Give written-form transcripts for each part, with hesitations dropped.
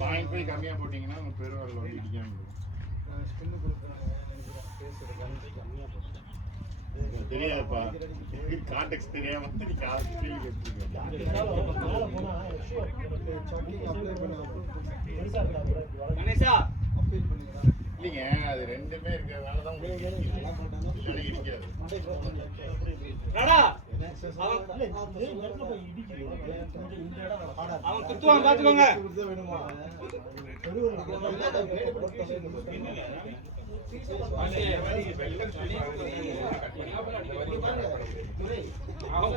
Point போய் கம்மியா போட்டீங்கன்னா உங்க பெருவாரில் வந்து இடிக்காம தெரியாதுப்பா கான்டெக்ட் தெரியாம இல்லைங்க அது ரெண்டுமே இருக்கிறதுனாலதான் இடிக்காது. அவன் குத்துவான் பாத்துக்கோங்க.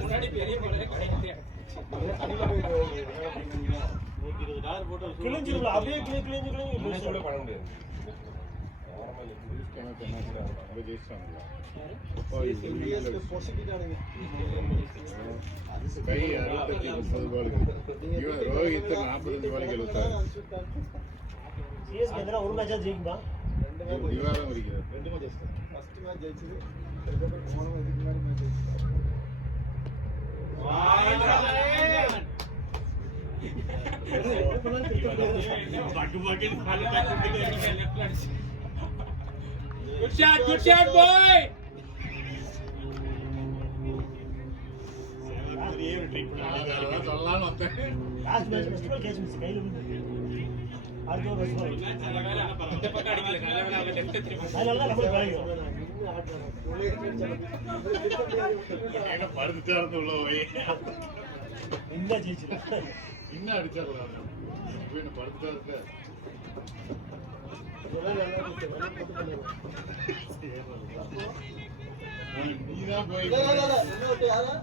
முன்னாடி பெரிய கிழிஞ்சிருல அப்படியே கிழிஞ்சு பண்ண முடியாது. கை 65 பாலுக்கு ரோஹித் 45 பாலுக்கு 76. ஒரு மேட்சா ஜெயிக்குமா? திவாரம் இருக்கிறார். 2 மேட்ச் ஃபர்ஸ்ட் மேட்ச் ஜெயிச்சது. அதுக்கப்புறம் போன இதுக்கு முன்னாடி மேட்ச் ஜெயிச்சது. Good shot, boy. சொல்லலாம்னு வந்தேன். Last match festival catch miss கையில விழுந்து. அடுத்த ஒரு ஃபெஸ்டிவல். இந்த பக்கம் அடிக்கல. நல்ல வேளை அவன் லெஃப்ட் திரும்பி. அதனால நம்ம பாருங்க. என்ன படுத்துட்டாரு உள்ள போய். என்ன ஜெயிச்சிரு. இன்னும் அடிச்சாரு. என்ன படுத்துட்டாரு. நீதான் போய் இன்னொரு யாரா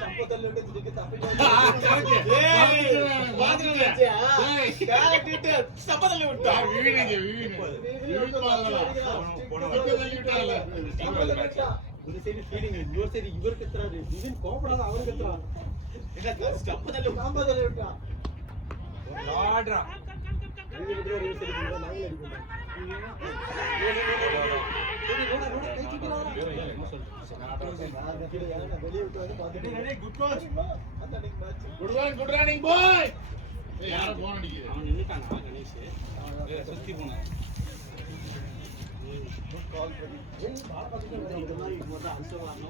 சம்பத்தல்ல திருப்பி தப்பி சம்பத்தல்ல விட்டா இவருக்கு எத்தனாரு இவன் கோபப்படாத அவருக்கு எத்தனாரு சம்பத்தல்ல விட்டா குட் ரன்னிங் பாய். யார போன் அடிக்குது? அவன் நின்னுட்டானா கணேஷ்? சுத்தி போனான். குட் கால் பண்ணி இந்த மாதிரி மொத அன்சவானோ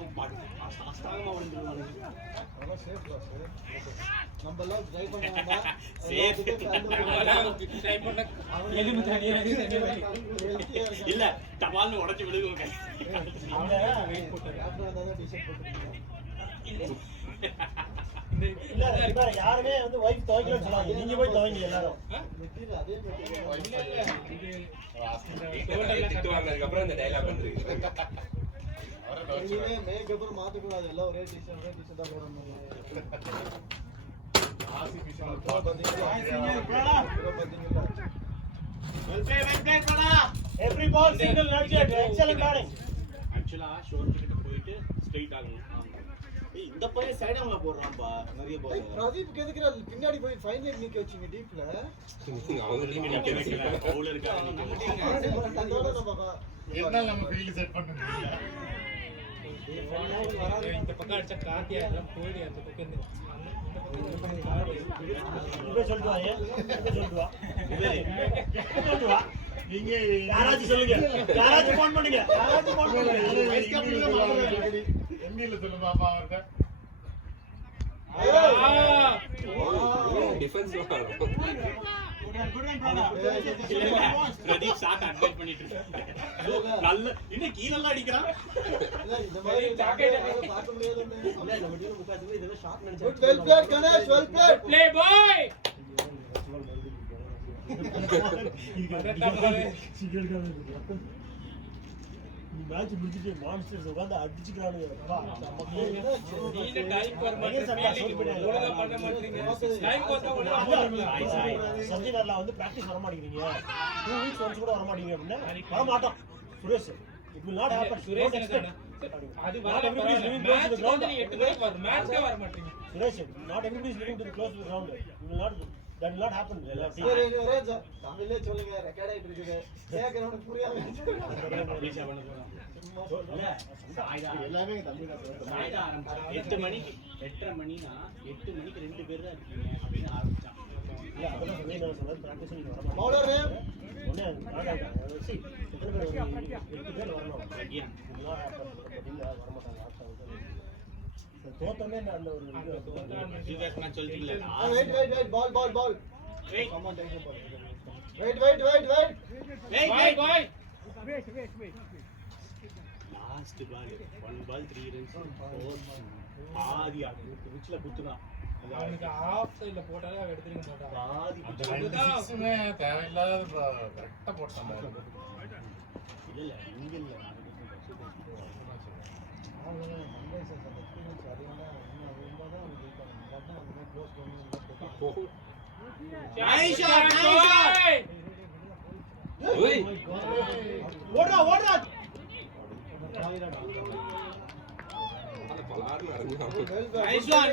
அஸ்தாகமா வந்துருவாங்க. அத சேஃப் பாஸ் நம்ம எல்லாம் ட்ரை பண்ணாம சேஃப் ட்ரை பண்ண எலும்பு தனியா இல்ல டபால்னு உடைச்சு விழுகுங்க. அவங்க வெயிட் போட்டாங்க. அதான் டி-ஷர்ட் போட்டுருக்காங்க. இல்ல இல்ல யாருமே வந்து வைஃப் துவைக்கலன்னு சொல்லாதீங்க. நீங்க போய் துவைங்க எல்லாரும். மெட்டீரியல் அதே மெட்டீரியல் திட்டுவாங்க. அதுக்கப்புறம் இந்த டயலாக் வந்துருக்கு. நீங்க மேக் அப்புறம் மாத்த கூடாது. எல்லாம் ஒரே டி-ஷர்ட் தான் போடணும். Every ball single nudge. Excellent batting. ஆக்சுவலா ஷோர் கிட்ட போயிட்டு ஸ்ட்ரைட் ஆகணும். இந்த பையன் சைடாமல போடுறான்பா நிறைய பால். பிரதீப் எதுக்குற பின்னாடி போய் ஃபைனல் நிக்க வச்சீங்க டீப்ல. அவங்க டீம் நிக்க வைக்கல. பவுலர் இருக்காங்க. நம்ம டீம் என்ன நம்ம ஃபீல்ட் செட் பண்ண முடியல. இந்த பக்கம் அடிச்ச காத்தியா போயிடு அந்த பக்கம் இருந்து. இங்க சொல்லிட்டு வா. நீங்க யாராச்சும் சொல்லுங்க. யாராச்சும் ஃபோன் பண்ணுங்க. ஹிந்தில சொல்லு பாப்பா அவர்ட்ட. டிஃபென்ஸ் பிரதீப் ஷாட் அட்வைஸ் பண்ணிட்டு இருக்கான். நல்ல இன்னும் கீழெல்லாம் அடிக்கிறான். இந்த மாதிரி சாக்கெட் பார்க்க முடியாது. இல்ல நம்ம டீம் முக்காச்சு இதெல்லாம் ஷாட் நினைச்சேன். Good well plate Ganesh well plate. Play boy. Match முடிச்சிட்டு மான்ஸ்டர்ஸ் உட்கார்ந்து அடிச்சுக்கிறானுங்க. நீங்க டைம் வர மாட்டீங்க. ஒழுங்கா பண்ண மாட்டீங்க. டைம் பார்த்தா சஞ்சய்ல வந்து பிராக்டிஸ் வர மாட்டீங்க. 2 வீக்ஸ் ஒன்ஸ் கூட வர மாட்டீங்க அப்படினா வர மாட்டோம். Suresh it will not happen. Suresh அது வர மேட்ச் வந்து 8 மணிக்கு வரும். மேட்ச்க்கே வர மாட்டீங்க. Suresh not everybody is living to the close to the ground. You will not that will not happen. சரி, இது ஒரே தமிழ்லயே சொல்லுங்க, ரெக்கார்ட் ஆயிட்டு இருக்குது. கேட்கறவனுக்கு புரியாம பப்ளிஷா பண்ண போறோம். இல்ல, சாய்தா. எல்லாமே தமிழ்ல சொல்லுங்க. சாய்தா ஆரம்பிச்சான். 8 மணிக்கு 8:30 மணினா 8 மணிக்கு 2 பேர் தான் இருக்கீங்க அப்படின்னு ஆரம்பிச்சான். இல்ல அதெல்லாம் சொல்லி நான் சொன்னது practice நீங்க வரணும். பவுலர் நேம் ஒண்ணே ஆடாங்க. see எத்தனை பேர் 8 பேர் வரணும். Again. இல்ல வர மாட்டாங்க. தோத்தமே அந்த ஒரு You guys நான் சொல்லிட்டீங்களா? Wait ball Wait. Come on take the ball wait last ball 1 ball 3 runs. Adhi விச்ல குத்துனா. அவனுக்கு ஆஃப் சைடுல போட்டாலே அவன் எடுத்துக்க மாட்டான். ஆதி அந்த 96மே தேவையில்லாத கரெக்டா போட்டாங்க. இல்ல இங்க இல்ல. Nice shot. ஓடுறா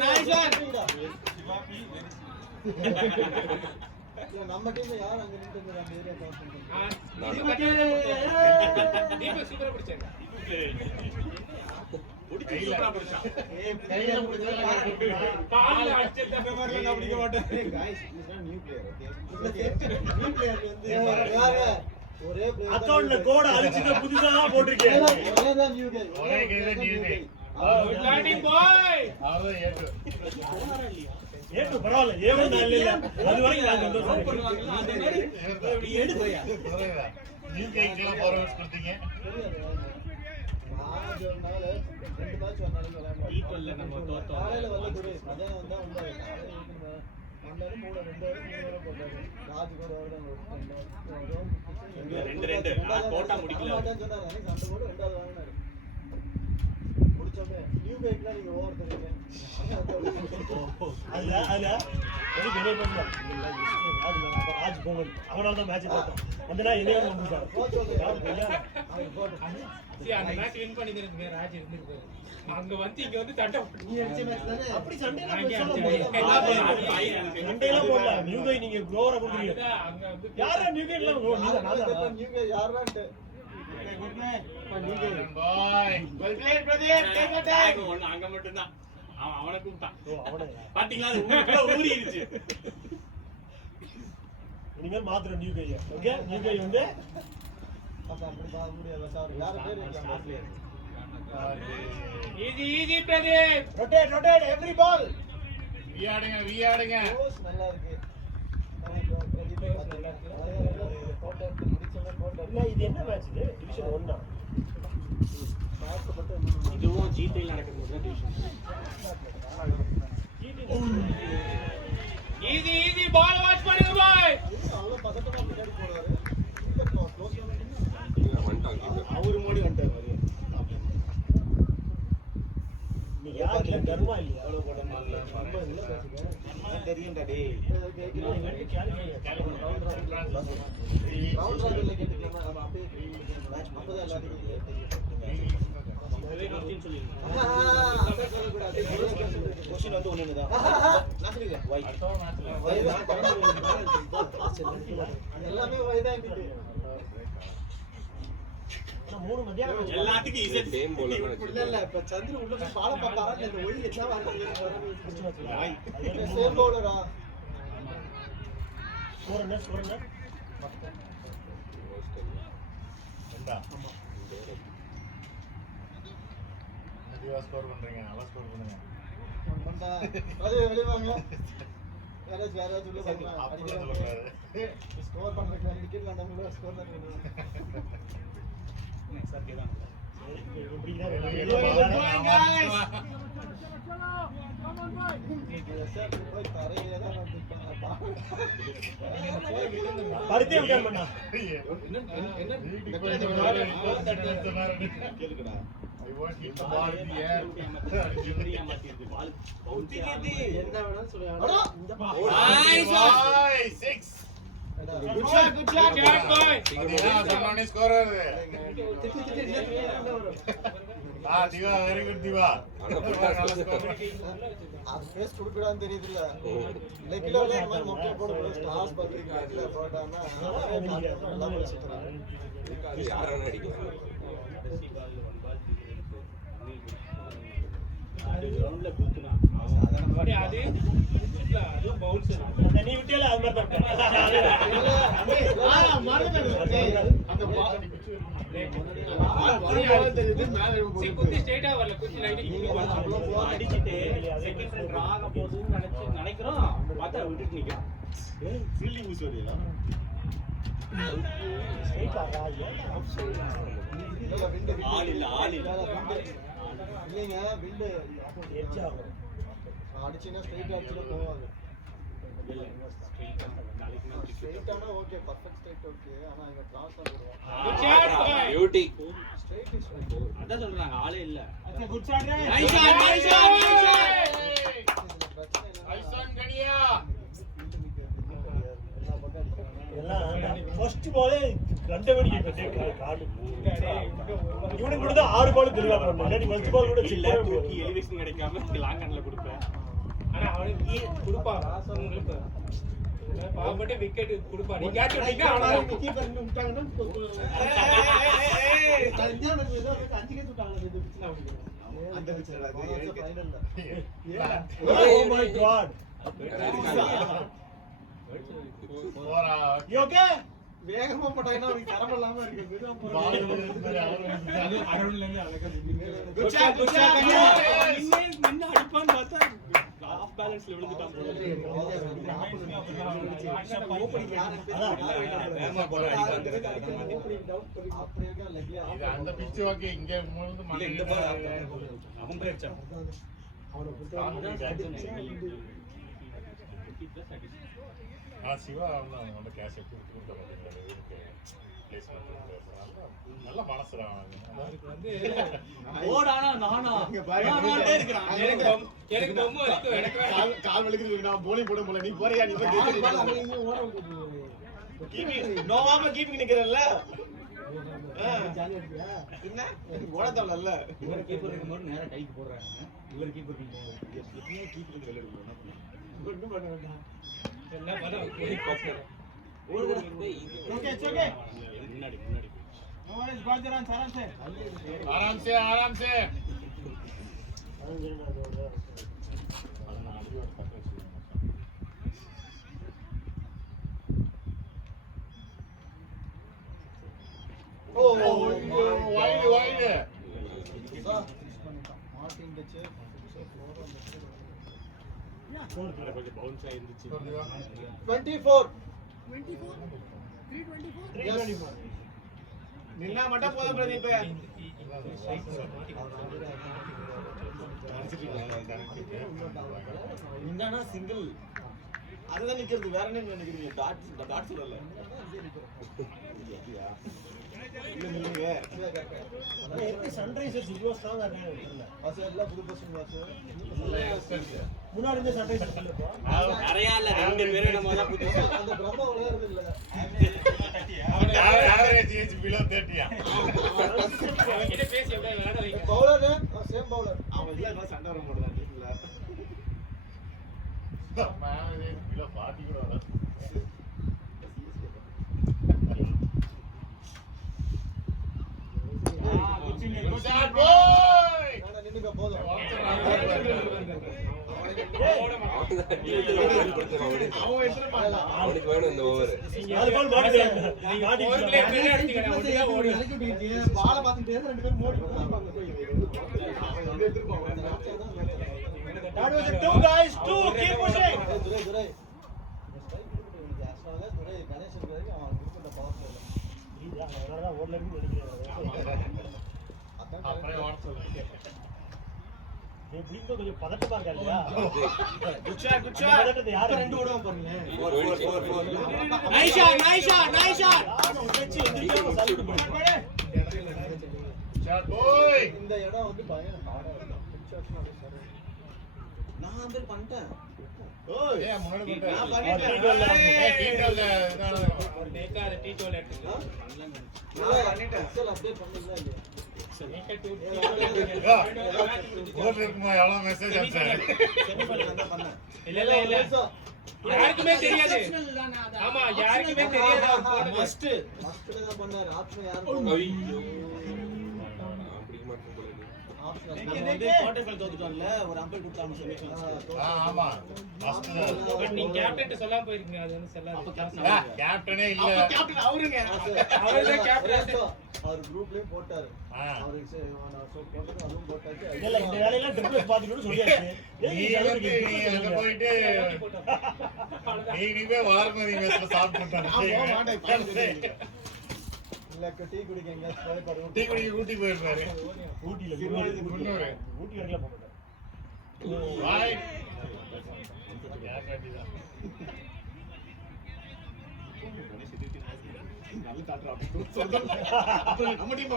Nice one. நம்ம டீம்ல யார் அங்க நின்னு அந்த ஏரியா பாஸ் தீபக் சூப்பரா பிடிச்சாங்க. முடிச்சு சூப்பரா பிடிச்சான். கையில புடிச்சா கால்ல அடிச்சத பேப்பர்ல நான் பிடிக்க மாட்டேன். Guys is not new player okay new player வந்து யாரு ஒரே பிளேயர் அக்கவுண்ட்ல கோட அழிச்சிட்டு புதுசா போட்டுருக்கேன். ஒரே தான் நியூ கை ஒரே கையில நியூ கை. குட் லேண்டிங் பாய். அவ்வளவு ஏட்டு. ஏட்டு பரவாயில்ல. ஏவன் இல்ல. அது வரைக்கும் நான் சந்தோஷம். பண்ணுவாங்க. அதே மாதிரி இப்படி எடு போயா. நியூ கைக்குலாம் ஃபார்வர்ட்ஸ் கொடுத்தீங்க. நான் சொன்னால ரெண்டு மேட்ச் ஒரு நாளைக்கு விளையாடுவோம் ஈக்குவல்ல நம்ம தோத்தோம். காலையில வந்து குரு மதியானம் வந்தா வந்தாரு காலையில வந்தாரு மூணு ரெண்டு வரை போட்டாரு ராஜ் கூட ரெண்டு. நான் கோட்டா முடிக்கல. மாட்டேன்னு சொன்னாரு அன்னைக்கு சண்டை போட்டு ரெண்டாவது வாங்கினாரு முடிச்சோமே நியூ பைக்ல நீங்க ஓவர் தருவீங்க அதுல ஒரு பெரிய பண்ணல. ராஜ் கோவன் அவனால தான் மேட்ச் தோத்தோம். வந்தனா என்னைய வந்துட்டான். அவர் போட்டு சரி அந்த மேட்ச் வின் பண்ணி இருந்திருக்காரு. ராஜ் இருந்திருக்காரு. அங்க வந்து இங்க வந்து தட்ட நீ அடிச்ச மேட்ச் தானே அப்படி சண்டைலாம் அங்கே சண்டைலாம் போடல. நியூ கை நீங்க க்ரோவரா கொடுக்குறீங்க. அங்க வந்து யாரா நியூ கை எல்லாம் நீங்க நான் new guy யாரான்ட்டு new guy bye. Well played, brother. Take your time. அங்க மட்டும் தான். அவனை கூப்பிட்டான். அவனே பாத்தீங்களா அது ஊருக்குள்ள ஊறிடுச்சு. இனிமேல் மாத்திரம் நியூ கையா. ஓகே நியூ கை வந்து அப்படி பார்க்க முடியாது சார் யார் பேர் இருக்காங்க easy Pradeep. Rotate every ball. வியாடுங்க. ரோஸ் நல்லா இருக்கு பிரதீப் நல்லா இருக்கு கோட்டை முடிச்சவே கோட்டை இல்ல இது என்ன மேட்ச் இது? டிவிஷன் 1 தான். பேட் மட்டும் இதுவும் G3 நடக்குது முதல் டிவிஷன். ஈஸி பால் வாட்ச் பண்ணுங்க பாய். அவ்வளவு பதட்டமா பின்னாடி போறாரு சூப்பர் க்ளோஸ் அவரு மோடி வந்துட்டாரு. நீ யாருக்கு கர்மா இல்லையா? அவ்வளவு போடமா இல்ல. ரொம்ப இல்ல பேசுங்க தெரியும்டா டேய். ரவுண்ட் ராபின்ல கேட்டுக்கலாம் நம்ம அப்படியே மேட்ச் அப்பதான் எல்லாத்துக்கும் தெரியும் ஒரே கொஸ்டின் சொல்லிருங்க. அத சொல்ல கூடாது கொஸ்டின் வந்து ஒண்ணுதான். நான் சொல்லிருக்கேன். வை. எல்லாமே வைதான் இருந்துச்சு ஆனா 3 மத்தியானம் எல்லாத்துக்கும் இசட் சேம் போல. இல்ல இல்ல இப்ப சந்திர உள்ள போய் பால பாப்பாரா இல்ல இந்த ஒளி எச்சா வரது வை. சேம் பவுலரா ஸ்கோர் என்ன ஸ்கோர் பண்றீங்க. நல்லா ஸ்கோர் பண்ணுங்க. பண்ணா அது வெளிய வாங்க யாராச்சும் உள்ள போங்க அப்படி சொல்லக்கூடாது. ஸ்கோர் பண்றதுக்கு விக்கெட் வந்தவங்க ஸ்கோர் பண்ணுங்க சரி தான். பருத்தி விட்டான் பண்ணா. கேளுடா. I won't hit the ball in the air. Ball bounce என்ன வேணாலும் சொல்லுங்க Nice Bye. 6. Good shot good shot boy அதேதான் சொன்னோனே ஸ்கோர் வருது. Diva very good Diva. நல்ல ஸ்கோர். அது ஃபேஸ் கொடுக்கடான்னு தெரியுதுல்ல. லெக்கில ஒரு மாதிரி மொக்கை போட ஸ்டார்ஸ் பண்றீங்க இல்ல போட்டானா நல்லா படிச்சிட்டாங்க. அது யாரான அடிக்கலாம். கிரவுண்ட்ல குத்துனா அது அது பவுன்ஸ் நீ விட்டியல அது மாதிரி அந்த பால் தெரியுது மேல குத்தி ஸ்ட்ரைட்டா வரல குத்தி லைட் அடிச்சிட்டு செகண்ட் ரன் ராக போகுதுன்னு நினைக்கிறோம் பார்த்தா விட்டுட்டு நிக்கிறோம் ஃபீல்டிங் மிஸ் வரீங்களா ஆள் இல்ல இல்லைங்க விண்டு எட்ஜ் ஆகும். அடிச்சினா ஸ்ட்ரைட் அடிச்சினா போவாது. ஸ்ட்ரைட்டானா ஓகே பர்ஃபெக்ட் ஸ்ட்ரைட் ஓகே ஆனா இங்க கிராஸ் ஆடுறோம். Good shot boy beauty. Straight is அதான் சொல்றாங்க ஆளே இல்ல குட் ஷாட் ரே. Nice shot nice shot nice shot பிரச்சனை இல்ல. ஐசான் கனியா. எல்லாம் ஃபர்ஸ்ட் பாலே ரெண்டு மணிக்கு பெட்டே கார்டு. இவனுக்கு கூட 6 பால் தெளிவா போடணும். இல்லாட்டி ஃபர்ஸ்ட் பால் கூட இல்ல சில்ல தூக்கி எலிவேஷன் கிடைக்காம லாங் ரன்ல கொடுப்பேன் ஆனா அவனுக்கு கொடுப்பான் உங்களுக்கு பாவப்பட்ட விக்கெட் கொடுப்பான் நீ கேட்ச் பண்ணீங்க ஆனா கீப்பர் இன்னும் விட்டாங்கன்னா அஞ்சாவது ஏதோ 5 கேட்ச் விட்டாங்க இந்த பிட்ச்ல அந்த பிட்ச்ல அது ஃபைனல்ல. Oh my god. போறா. You okay? வேகமா போட்டாங்கன்னா அவருக்கு தரம் இல்லாம இருக்கு. பால் வந்து மாதிரி அது அரவுண்ட்ல இருந்து அழகா குட் ஷாட் குட் ஷாட் நின்னு அடிப்பான்னு பார்த்தா ஆஃப் பேலன்ஸ்ல விழுந்துட்டான் வேகமா போற அடிக்கலாம். அப்படி இருக்கா லெக்ல இது அந்த பிட்ச் ஓகே இங்க முழுந்து இல்ல இந்த பால் அவன் பிரேச்சா சிவா அவனோட கேஷ் கொடுத்து நல்ல மனசுடா அதுக்கு வந்து ஓடானா நானா நானாட்டே இருக்கறான் எனக்கு பொம்மை இருக்கு எனக்கு வேணாம். கால் வலிக்குது நான் போலிங் போட முடியல நீ போறியா நீ கீப்பிங் நோவாம கீப்பிங் நிக்கறல்ல என்ன ஓட தவளல்ல இவர் கீப்பர் இருக்கும்போது நேரா கைக்கு போடுறாங்க இவர் கீப்பர் எப்படியே கீப்பர் வெளிய எடுக்கணும் ஒண்ணும் பண்ண வேண்டாம் எல்லாம் பதம் போய் பாக்குறேன் ஓகே ஓகே முன்னாடி முன்னாடி நோவாஸ் பாஜரான் சரன் आराम से ஓ वाइड மார்டின் டச் கொஞ்சம் பவுன்ஸ் ஆயிருந்துச்சு 24 நின்னா மட்டும் போதும் பிரதீப் நின்னானா சிங்கிள் அதுதான் நிக்கிறது வேற என்ன நினைக்கிறீங்க டாட்ஸ் இல்ல இல்ல நில்லுங்க எப்படி சன்ரைசர்ஸ் இவ்வளோ ஸ்ட்ராங்கா இருக்காங்க தெரியல. அசல்ல புது பசங்க வாசு முன்னாடி இருந்த சன்ரைசர்ஸ் இல்லப்பா. நிறைய இல்ல ரெண்டு பேரும் நம்ம தான் புதுசு அந்த பிரம்மா விளையாடுறது இல்ல एवरेज एज बिलो 30 அவன்கிட்ட பேசி அப்படியே விளையாட வைங்க. பவுலர் சேம் பவுலர் அவன் இல்ல சண்டை வர மாட்டான் டீம்ல एवरेज बिलो 40 கூட வர गुड बॉय நான் நின்னுக்க போதும் அவனுக்கு வேணும் இந்த ஓவர். 4 பால் மாட்டிட்டாங்க. ஓவர்ல எப்படியே அடிச்சீங்க ஒண்ணா ஓடுங்க. பால பாத்துட்டே ரெண்டு பேரும் மோடி போறாங்க போய் That was a 2 guys, 2 keep pushing. துரை துரை துரை கணேஷ் இருக்காரு அவன் கிட்ட பாஸ் இது அதனால தான் ஓடல இருந்து நினைக்கிறேன். அப்புறம் வாட்ஸ் சொல்லுங்க எப்படின்னு கொஞ்சம் பதட்டமா இருக்கா இல்லையா? குட் ஷாட் பதட்டத்தை யாரு ரெண்டு ஓடாம பாருங்க 4 நைஸ் ஷாட் யாரும் வச்சு எந்திரிக்காம சல்யூட் பண்ணி. ஷாட் பாய் இந்த இடம் வந்து பயங்கர ஹார்டா இருக்கு பிட்ச் ஆக்ஷன் அப்படியே சரி நான் அந்த பண்ணிட்டேன். ஓய் ஏன் முன்னாடி நான் பண்ணிட்டேன். பண்ணிட்டேன். ஏய், டீட்டெயில்ல இதான ஒரு நேக்கா அதை T12 எடுத்துக்கோ. நான் பண்ணிட்டேன். எக்ஸல் அப்டேட் பண்ணீங்களா இல்லையா? நேக்கா போன் இருக்குமா எவ்வளவு மெசேஜ் அனுப்பிச்சாரு. செமிஃபைனல் நான் தான் பண்ணேன். இல்ல இல்ல இல்ல யாருக்குமே தெரியாது. ஆமா யாருக்குமே தெரியாது அவர் போட்டது. ஃபர்ஸ்ட் ஃபர்ஸ்ட்ல தான் பண்ணாரு. ஆப்ஷன் யாரும் போடல. ஐயோ நான் பிடிக்க மாட்டேன் போல இருக்கு. ஆப்ஷன் நம்ம வந்து குவார்டர் ஃபைனல் தோத்துட்டோம்ல, ஒரு அம்பை கொடுத்தாங்க செமிஃபைனல். ஆமா ஃபர்ஸ்ட் பட் நீங்க கேப்டன் சொல்லாம போயிருக்கீங்க அது வந்து செல்லாது. கேப்டனே இல்ல. அப்ப கேப்டன் அவருங்க. அவர்தான் கேப்டன். அவர் குரூப்லயும் போட்டாரு. ஆ. அவருக்கு போட்டது அதுவும் போட்டாச்சு. இல்ல இந்த வேலையெல்லாம் ட்ரிபிள்ஸ் பாத்துக்கணும்னு சொல்லியாச்சு. நீ வந்து நீ அங்க போயிட்டு நீவே வாரமணி மெஸ்ல சாப்பிட்டு நான் போக மாட்டேன். பாருங்க. இல்ல டீ குடிக்க எங்கேயாச்சும் போய் படுவோம். டீ குடிக்க ஊட்டி போயிருப்பாரு. ஊட்டில முன்னூறு. ஊட்டி வரைக்கும் போக மாட்டேன். வாய் யார் காட்டிதான். நல்ல டாக்டர் அப்படி சொல்றேன். அப்ப நம்ம டீம்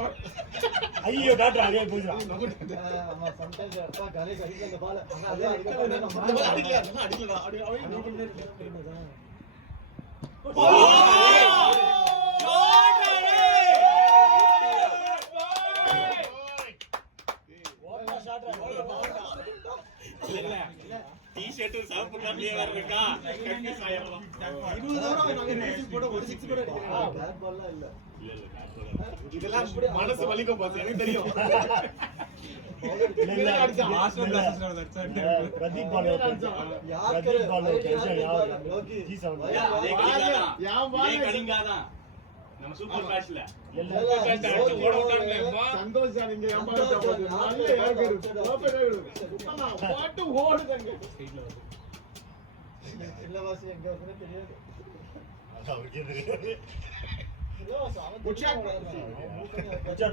ஐயோ டாக்டர் அதே போயிடா. ஆமா சம்டைம்ஸ் அப்பா காலே கடிக்க அந்த பால் அது அடிக்கல அடிக்கல டி-ஷர்ட் சாப்பிட்டு கம்மியா வேற இருக்கா கன்ஃபியூஸ் ஆயிரலாம். 20 தடவை நாங்க மேட்ச் போட ஒரு 6 கூட அடிக்கிறோம். பேட் பால்லாம் இல்ல. இதெல்லாம் மனசு வலிக்கும் பாஸ் எனக்கு தெரியும். பிரதீப் பால் பிரதீப் பால் லோகி G7 யாம் பால் கலிங்காதான் நம்ம சூப்பர் மேட்ச்ல சந்தோஷ் நீங்க நல்ல ஏகர் பாட்டு ஓடுதங்க இல்லவாசி எங்க வந்து தெரியாது அவருக்கே தெரியாது.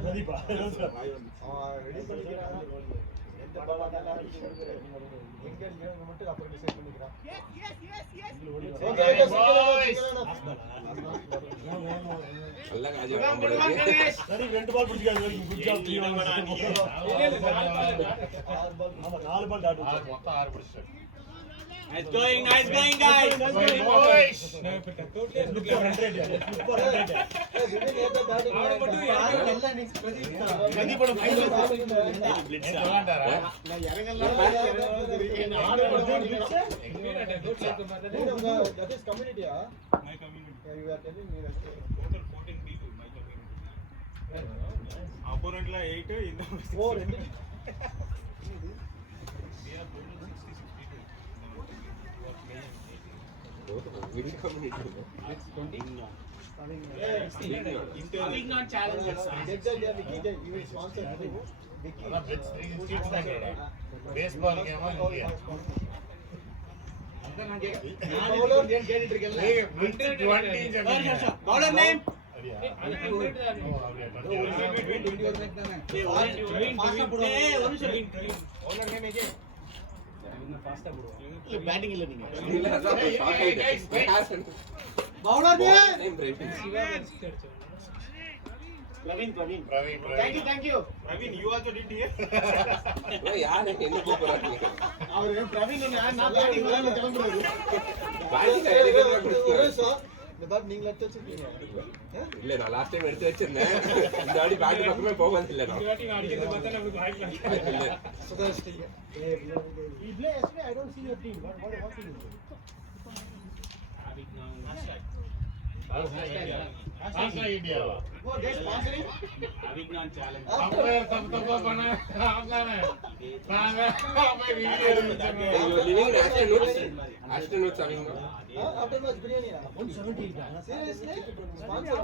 பிரதீபா ரெடி பண்ணிக்கிறான் எந்த பாலாடா எங்க இருக்கவங்க மட்டும் அப்புறம் டிசைட் பண்ணிக்கிறான் நல்லா காஜி சரி ரெண்டு பால் பிடிச்சிக்காது குட் ஜாப் த்ரீ இல்ல இல்ல ஆமா நாலு பால் டாட் மொத்தம் 6 பிடிச்சாரு. Nice going guys boys. நான் இப்ப டோட்டலி சூப்பர் ரன் அவன மட்டும் யாரும் எல்லாம் நெக்ஸ்ட் பிரதீப் பிரதீபோட ஃபைனல் நேத்து விளையாண்டாரா? நான் இறங்கலாம் என்ன ஆடு பண்ணுவீங்க எங்க டோட்டலி இருக்க மாதிரி that is community ah my community you are telling me that total 14 people my community அப்போனன்ட்ல 8 இந்த 4 video community Avignon challengers you will sponsor Vicky அதான் பெட்ஸ் 360 தான் கேக்குறேன். பேஸ்பால் கேமா இல்லையா? நான் கேட்டிட்டு இருக்கேன்ல ஏய் 20 சொன்னீங்க. bowler name அப்படியா? அது 100 தான் ஓ, அப்படியா? 20 ஃபாஸ்டா போடு ஒரு நிமிஷம் bowler name ஏஜே இன்னும் ஃபாஸ்டா போடு இல்ல பேட்டிங் இல்ல நீங்க இல்ல அதான் ஷாக் ஆயிட்டேன். bowler name name right. Siva வெஸ்ட் அடிச்சோம் Praveen Praveen thank you Praveen you also did here யார் என்ன கூப்பிடுறாங்க? அவரு பிரவீன் நான் பேட்டிங் விளையாட கிளம்புறாரு பாட்டில எடுக்கறத கொடுத்து. இந்த பேட் நீங்க எடுத்து வச்சிருக்கீங்க இல்ல நான் லாஸ்ட் டைம் எடுத்து வச்சிருந்தேன். இந்த வாட்டி பேட் பக்கமே போகாது இல்ல நான். இந்த வாட்டி நான் அடிக்கிறது பார்த்தா நமக்கு வாய்ப்பு இல்ல. சுதாஷ்டிங்க he play yesterday I don't see your team what team is it Australia இந்தியாவா? oh they sponsoring Avignon challenge அப்பவே தப்பு பண்ண ஆப்லானே. நாங்க அப்பவே வீடியோ எடுத்துட்டோம். You were living in Astronauts Avignon. after match biryani 178 seriously sponsor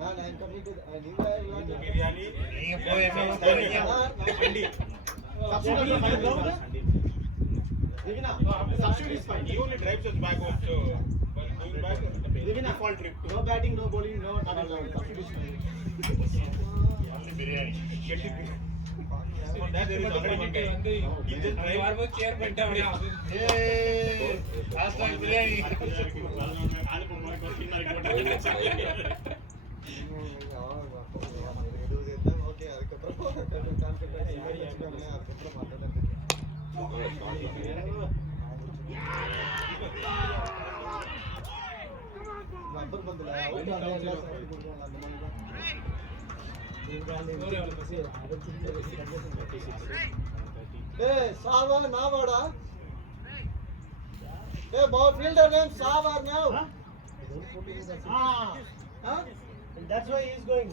man I am coming to biryani நீங்க போய் என்ன போறீங்க? Andy substitute is fine Divina substitute is fine he only drives us back home so while going back Divina default trip no batting no bowling no nothing substitution only biryani. for that there is already one guy வந்து he just drive வரும்போது சேர் பண்ணிட்டாங்க ஏய் hashtag biryani. அனுப்பு மாதிரி பின்னாடி Minus, minus. Okay அதுக்கப்புறம் concept அதுக்கப்புறம் மாட்டேன் ரப்பர் பந்துல அவுட் ஆனா எல்லாம் சைடு கொடுப்பாங்க அந்த மாதிரி தான். ஏய் சாவா நாவாடா. ஏய் பால் ஃபீல்டர் நேம் சாவா now. Ah, that's why he is going.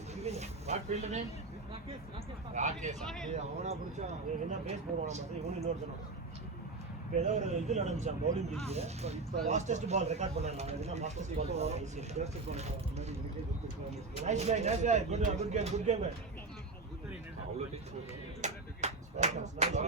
What field name Rakesh. ஏய் அவனா புடிச்சான். என்ன பேஸ் போடுவானா மாதிரி இவனு இன்னொருத்தனும். இப்போ ஏதோ ஒரு இது நடந்துச்சான் பவுலிங் லீக்ல. ஃபாஸ்டஸ்ட் பால் ரெக்கார்ட் பண்ணாங்க. என்ன ஃபாஸ்டஸ்ட் பால் ஃபர்ஸ்ட் பால் முன்னாடி விக்கெட் எடுத்துறாங்க. Nice guy, good game, man. அவ்வளோ Nice.